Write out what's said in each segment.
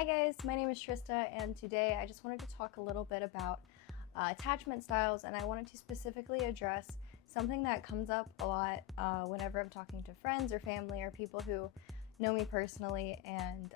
Hi guys, my name is Trista, and today I just wanted to talk a little bit about attachment styles, and I wanted to specifically address something that comes up a lot whenever I'm talking to friends or family or people who know me personally and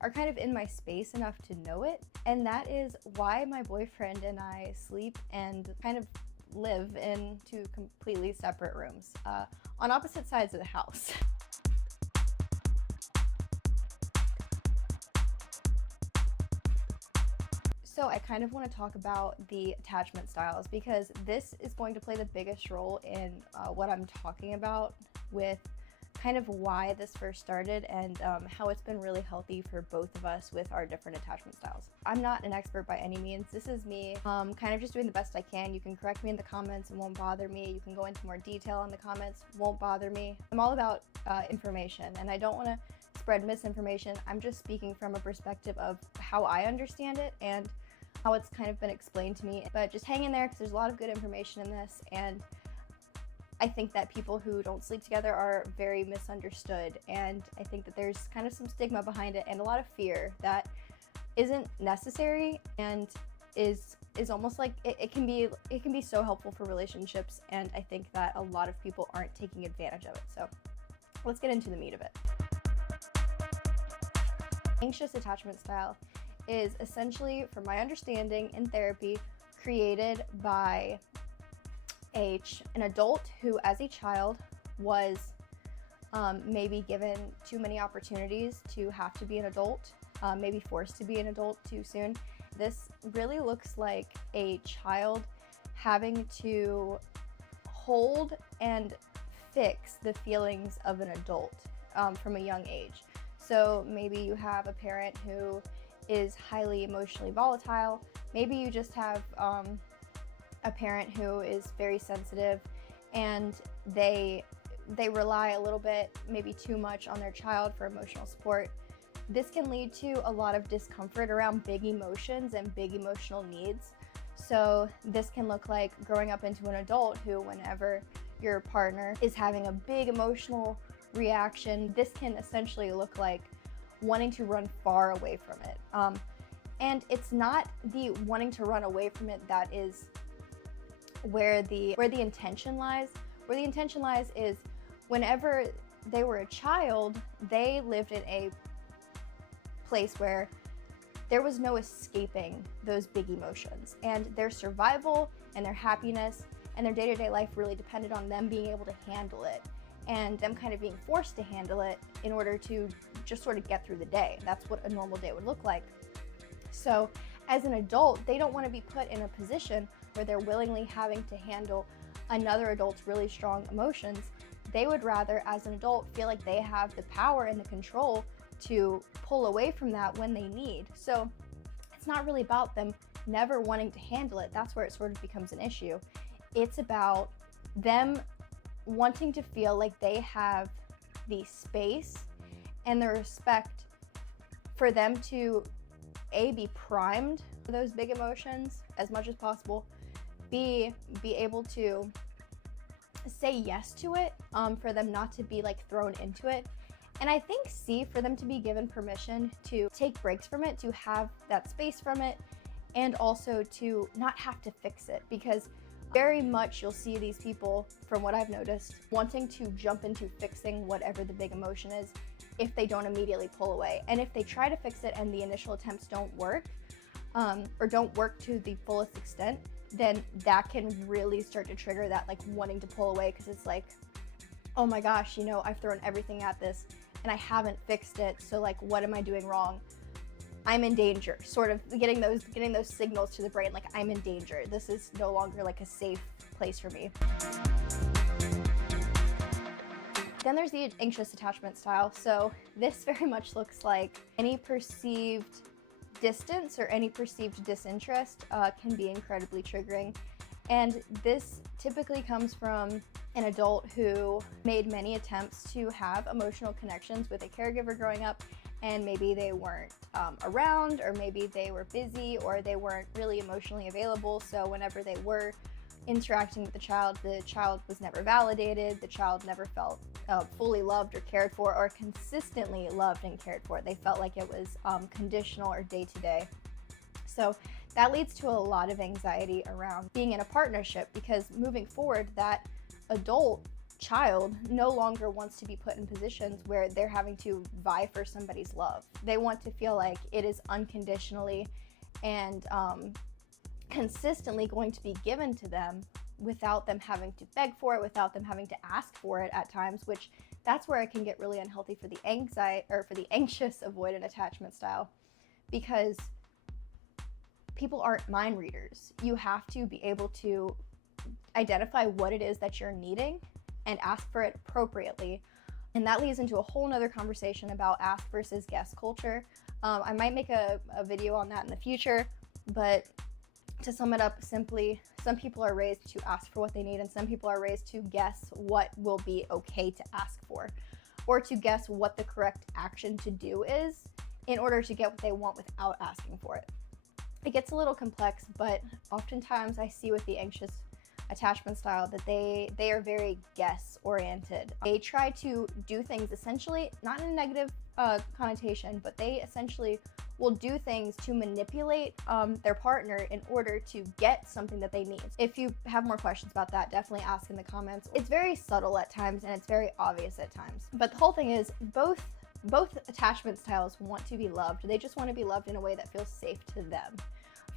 are kind of in my space enough to know it, and that is why my boyfriend and I sleep and kind of live in two completely separate rooms on opposite sides of the house. So I kind of want to talk about the attachment styles because this is going to play the biggest role in what I'm talking about with kind of why this first started and how it's been really healthy for both of us with our different attachment styles. I'm not an expert by any means. This is me kind of just doing the best I can. You can correct me in the comments, it won't bother me. You can go into more detail in the comments, won't bother me. I'm all about information, and I don't want to spread misinformation. I'm just speaking from a perspective of how I understand it and how it's kind of been explained to me. But just hang in there because there's a lot of good information in this, and I think that people who don't sleep together are very misunderstood, and I think that there's kind of some stigma behind it and a lot of fear that isn't necessary and is almost like it can be so helpful for relationships, and I think that a lot of people aren't taking advantage of it. So let's get into the meat of it. Anxious attachment style is essentially, from my understanding in therapy, created by an adult who as a child was maybe given too many opportunities to have to be an adult, maybe forced to be an adult too soon. This really looks like a child having to hold and fix the feelings of an adult from a young age. So maybe you have a parent who is highly emotionally volatile. Maybe you just have a parent who is very sensitive and they rely a little bit, maybe too much, on their child for emotional support. This can lead to a lot of discomfort around big emotions and big emotional needs. So this can look like growing up into an adult who, whenever your partner is having a big emotional reaction, this can essentially look like wanting to run far away from it. And it's not the wanting to run away from it that is where the intention lies. Where the intention lies is whenever they were a child, they lived in a place where there was no escaping those big emotions, and their survival and their happiness and their day-to-day life really depended on them being able to handle it, and them kind of being forced to handle it in order to just sort of get through the day. That's what a normal day would look like. So as an adult, they don't want to be put in a position where they're willingly having to handle another adult's really strong emotions. They would rather, as an adult, feel like they have the power and the control to pull away from that when they need. So it's not really about them never wanting to handle it. That's where it sort of becomes an issue. It's about them wanting to feel like they have the space and the respect for them to be primed for those big emotions as much as possible, be able to say yes to it, for them not to be like thrown into it, and I think for them to be given permission to take breaks from it, to have that space from it, and also to not have to fix it, because very much you'll see these people, from what I've noticed, wanting to jump into fixing whatever the big emotion is if they don't immediately pull away. And if they try to fix it and the initial attempts don't work, or don't work to the fullest extent, then that can really start to trigger that like wanting to pull away, because it's like, oh my gosh, I've thrown everything at this and I haven't fixed it, so like what am I doing wrong? I'm in danger, sort of getting those signals to the brain, like I'm in danger. This is no longer like a safe place for me. Then there's the anxious attachment style. So this very much looks like any perceived distance or any perceived disinterest can be incredibly triggering. And this typically comes from an adult who made many attempts to have emotional connections with a caregiver growing up, and maybe they weren't around, or maybe they were busy, or they weren't really emotionally available. So whenever they were interacting with the child was never validated, the child never felt fully loved or cared for, or consistently loved and cared for. They felt like it was conditional or day to day. So that leads to a lot of anxiety around being in a partnership, because moving forward, that adult child no longer wants to be put in positions where they're having to vie for somebody's love. They want to feel like it is unconditionally and consistently going to be given to them without them having to beg for it, without them having to ask for it at times, which that's where it can get really unhealthy for the anxious avoidant attachment style, because people aren't mind readers. You have to be able to identify what it is that you're needing and ask for it appropriately. And that leads into a whole nother conversation about ask versus guess culture. I might make a video on that in the future, but to sum it up simply, some people are raised to ask for what they need, and some people are raised to guess what will be okay to ask for, or to guess what the correct action to do is in order to get what they want without asking for it. It gets a little complex, but oftentimes I see with the anxious attachment style that they are very guess oriented. They try to do things essentially, not in a negative connotation, but they essentially will do things to manipulate their partner in order to get something that they need. If you have more questions about that, definitely ask in the comments. It's very subtle at times and it's very obvious at times. But the whole thing is both attachment styles want to be loved. They just want to be loved in a way that feels safe to them.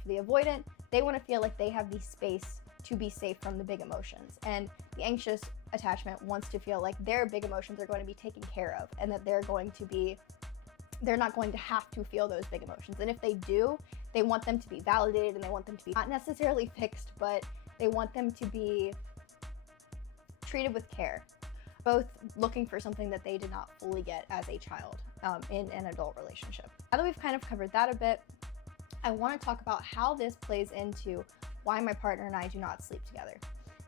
For the avoidant, they want to feel like they have the space to be safe from the big emotions. And the anxious attachment wants to feel like their big emotions are going to be taken care of, and that they're not going to have to feel those big emotions. And if they do, they want them to be validated, and they want them to be not necessarily fixed, but they want them to be treated with care. Both looking for something that they did not fully get as a child in an adult relationship. Now that we've kind of covered that a bit, I want to talk about how this plays into why my partner and I do not sleep together.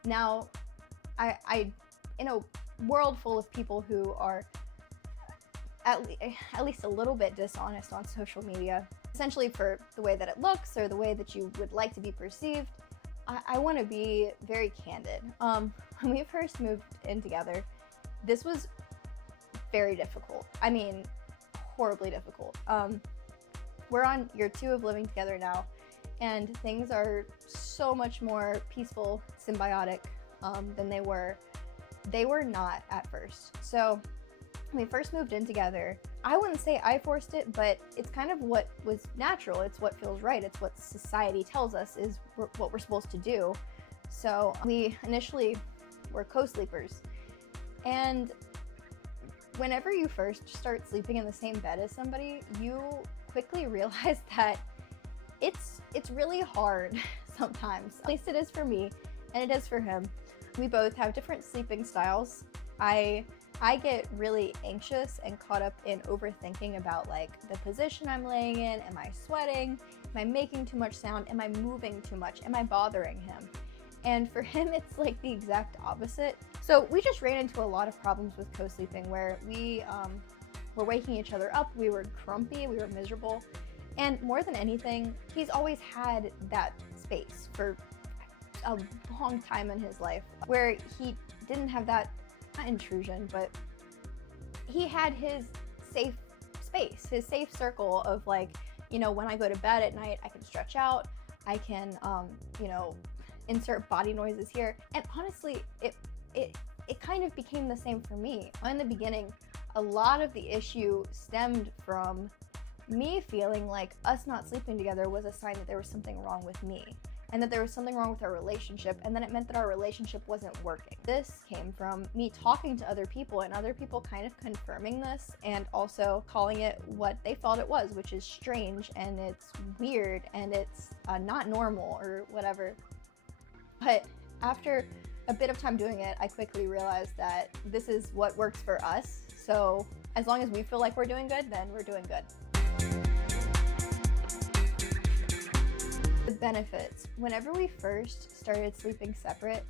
Now, I in a world full of people who are at least a little bit dishonest on social media, essentially for the way that it looks or the way that you would like to be perceived, I want to be very candid. When we first moved in together, this was very difficult. I mean, horribly difficult. We're on year 2 of living together now, and things are so much more peaceful, symbiotic than they were. They were not at first. So when we first moved in together, I wouldn't say I forced it, but it's kind of what was natural. It's what feels right. It's what society tells us is what we're supposed to do. So we initially were co-sleepers. And whenever you first start sleeping in the same bed as somebody, you quickly realize that it's really hard sometimes. At least it is for me, and it is for him. We both have different sleeping styles. I get really anxious and caught up in overthinking about like the position I'm laying in. Am I sweating? Am I making too much sound? Am I moving too much? Am I bothering him? And for him, it's like the exact opposite. So we just ran into a lot of problems with co-sleeping where we were waking each other up. We were grumpy, we were miserable. And more than anything, he's always had that space for a long time in his life where he didn't have that, not intrusion, but he had his safe space, his safe circle of like, you know, when I go to bed at night, I can stretch out, I can, you know, insert body noises here. And honestly, it kind of became the same for me. In the beginning, a lot of the issue stemmed from me feeling like us not sleeping together was a sign that there was something wrong with me, and that there was something wrong with our relationship, and then it meant that our relationship wasn't working. This came from me talking to other people, and other people kind of confirming this and also calling it what they thought it was, which is strange, and it's weird, and it's not normal or whatever. But after a bit of time doing it, I quickly realized that this is what works for us. So as long as we feel like we're doing good, then we're doing good. The benefits. Whenever we first started sleeping separate,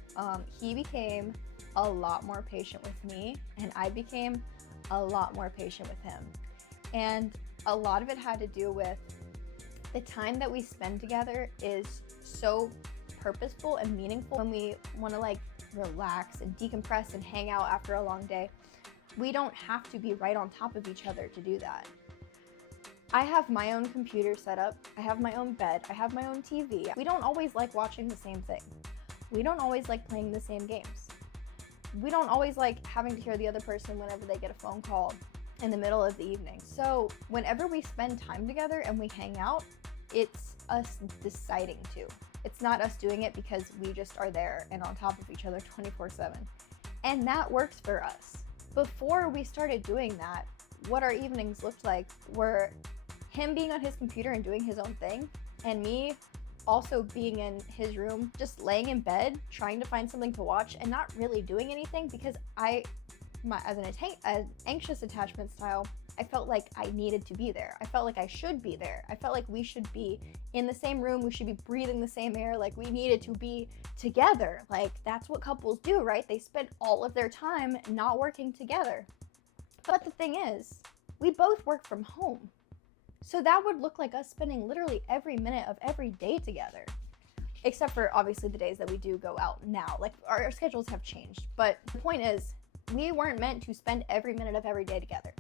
he became a lot more patient with me, and I became a lot more patient with him. And a lot of it had to do with the time that we spend together is so purposeful and meaningful when we want to like relax and decompress and hang out after a long day. We don't have to be right on top of each other to do that. I have my own computer set up, I have my own bed, I have my own TV. We don't always like watching the same thing. We don't always like playing the same games. We don't always like having to hear the other person whenever they get a phone call in the middle of the evening. So whenever we spend time together and we hang out, it's us deciding to. It's not us doing it because we just are there and on top of each other 24/7. And that works for us. Before we started doing that, what our evenings looked like were him being on his computer and doing his own thing, and me also being in his room, just laying in bed, trying to find something to watch and not really doing anything because as an anxious attachment style, I felt like I needed to be there. I felt like I should be there. I felt like we should be in the same room. We should be breathing the same air. Like we needed to be together. Like that's what couples do, right? They spend all of their time not working together. But the thing is, we both work from home. So that would look like us spending literally every minute of every day together. Except for obviously the days that we do go out now. Like our schedules have changed. But the point is, we weren't meant to spend every minute of every day together.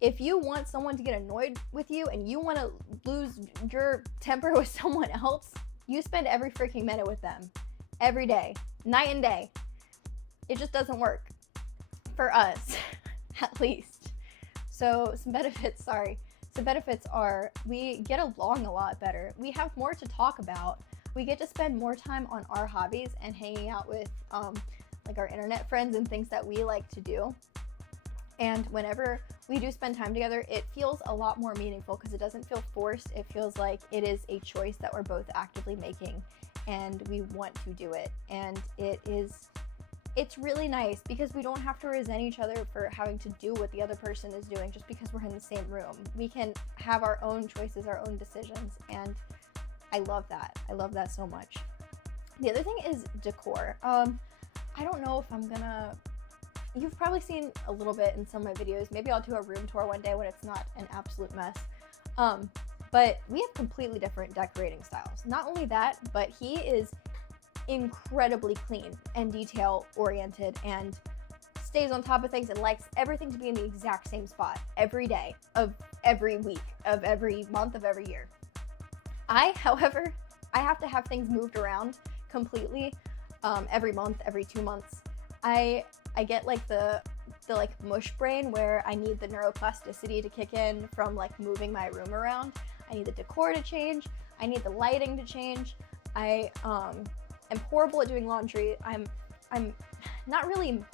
If you want someone to get annoyed with you and you want to lose your temper with someone else, you spend every freaking minute with them. Every day. Night and day. It just doesn't work. For us, at least. So some benefits are we get along a lot better. We have more to talk about. We get to spend more time on our hobbies and hanging out with like our internet friends and things that we like to do. And whenever we do spend time together, it feels a lot more meaningful because it doesn't feel forced. It feels like it is a choice that we're both actively making and we want to do it. And it's really nice because we don't have to resent each other for having to do what the other person is doing just because we're in the same room. We can have our own choices, our own decisions, and I love that. I love that so much. The other thing is decor. I don't know if I'm gonna... You've probably seen a little bit in some of my videos. Maybe I'll do a room tour one day when it's not an absolute mess. But we have completely different decorating styles. Not only that, but he is incredibly clean and detail oriented and stays on top of things and likes everything to be in the exact same spot every day of every week of every month of every year. However, I have to have things moved around completely every month, every 2 months. I get like the like mush brain where I need the neuroplasticity to kick in from like moving my room around. I need the decor to change. I need the lighting to change. I am horrible at doing laundry. I'm not really,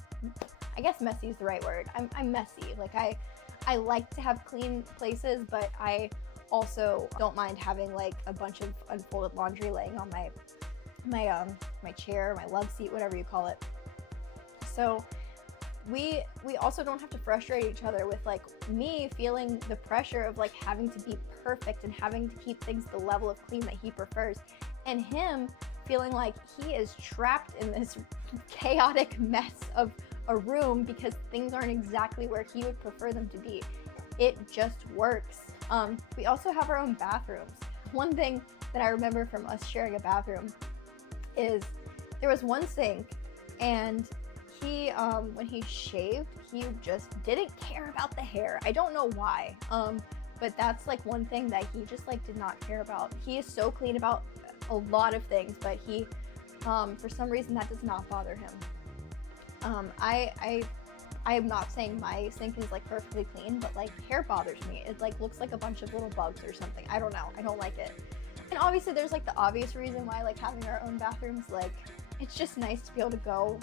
I guess messy is the right word. I'm messy. Like I like to have clean places, but I also don't mind having like a bunch of unfolded laundry laying on my chair, my love seat, whatever you call it. So we also don't have to frustrate each other with like me feeling the pressure of like having to be perfect and having to keep things the level of clean that he prefers, and him feeling like he is trapped in this chaotic mess of a room because things aren't exactly where he would prefer them to be. It just works. We also have our own bathrooms. One thing that I remember from us sharing a bathroom is there was one sink, and he, when he shaved, he just didn't care about the hair. I don't know why, but that's like one thing that he just like did not care about. He is so clean about a lot of things, but he, for some reason that does not bother him. I'm not saying my sink is like perfectly clean, but like hair bothers me. It like looks like a bunch of little bugs or something. I don't know. I don't like it. And obviously there's like the obvious reason why like having our own bathrooms, like it's just nice to be able to go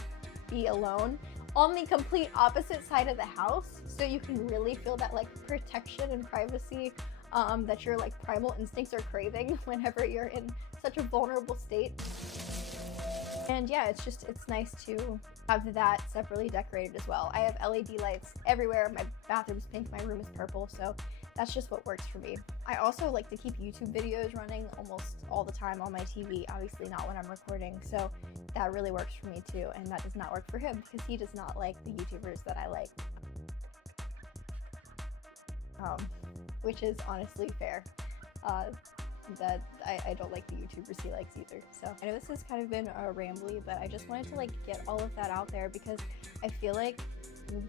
be alone on the complete opposite side of the house, so you can really feel that like protection and privacy that your like primal instincts are craving whenever you're in such a vulnerable state. And yeah, it's nice to have that separately decorated as well. I have LED lights everywhere. My bathroom's pink, my room is purple, so that's just what works for me. I also like to keep YouTube videos running almost all the time on my TV, obviously not when I'm recording, so that really works for me too, and that does not work for him because he does not like the YouTubers that I like. Which is honestly fair. that I don't like the YouTubers he likes either. So I know this has kind of been rambly, but I just wanted to like get all of that out there because I feel like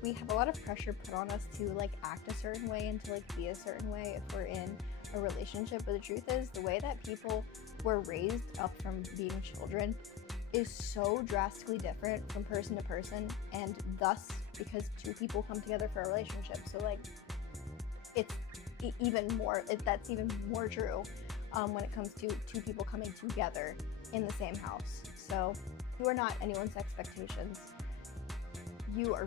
we have a lot of pressure put on us to like act a certain way and to like be a certain way if we're in a relationship. But the truth is, the way that people were raised up from being children is so drastically different from person to person, and thus because two people come together for a relationship. So like it's even more, that's even more true when it comes to two people coming together in the same house. So you are not anyone's expectations. You are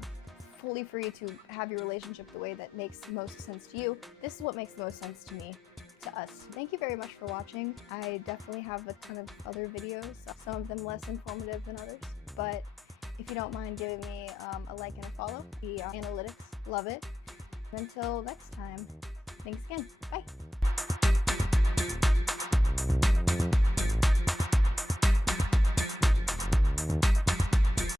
fully free to have your relationship the way that makes most sense to you. This is what makes the most sense to me, to us. Thank you very much for watching. I definitely have a ton of other videos, some of them less informative than others, but if you don't mind giving me a like and a follow, the analytics love it. Until next time, thanks again. Bye.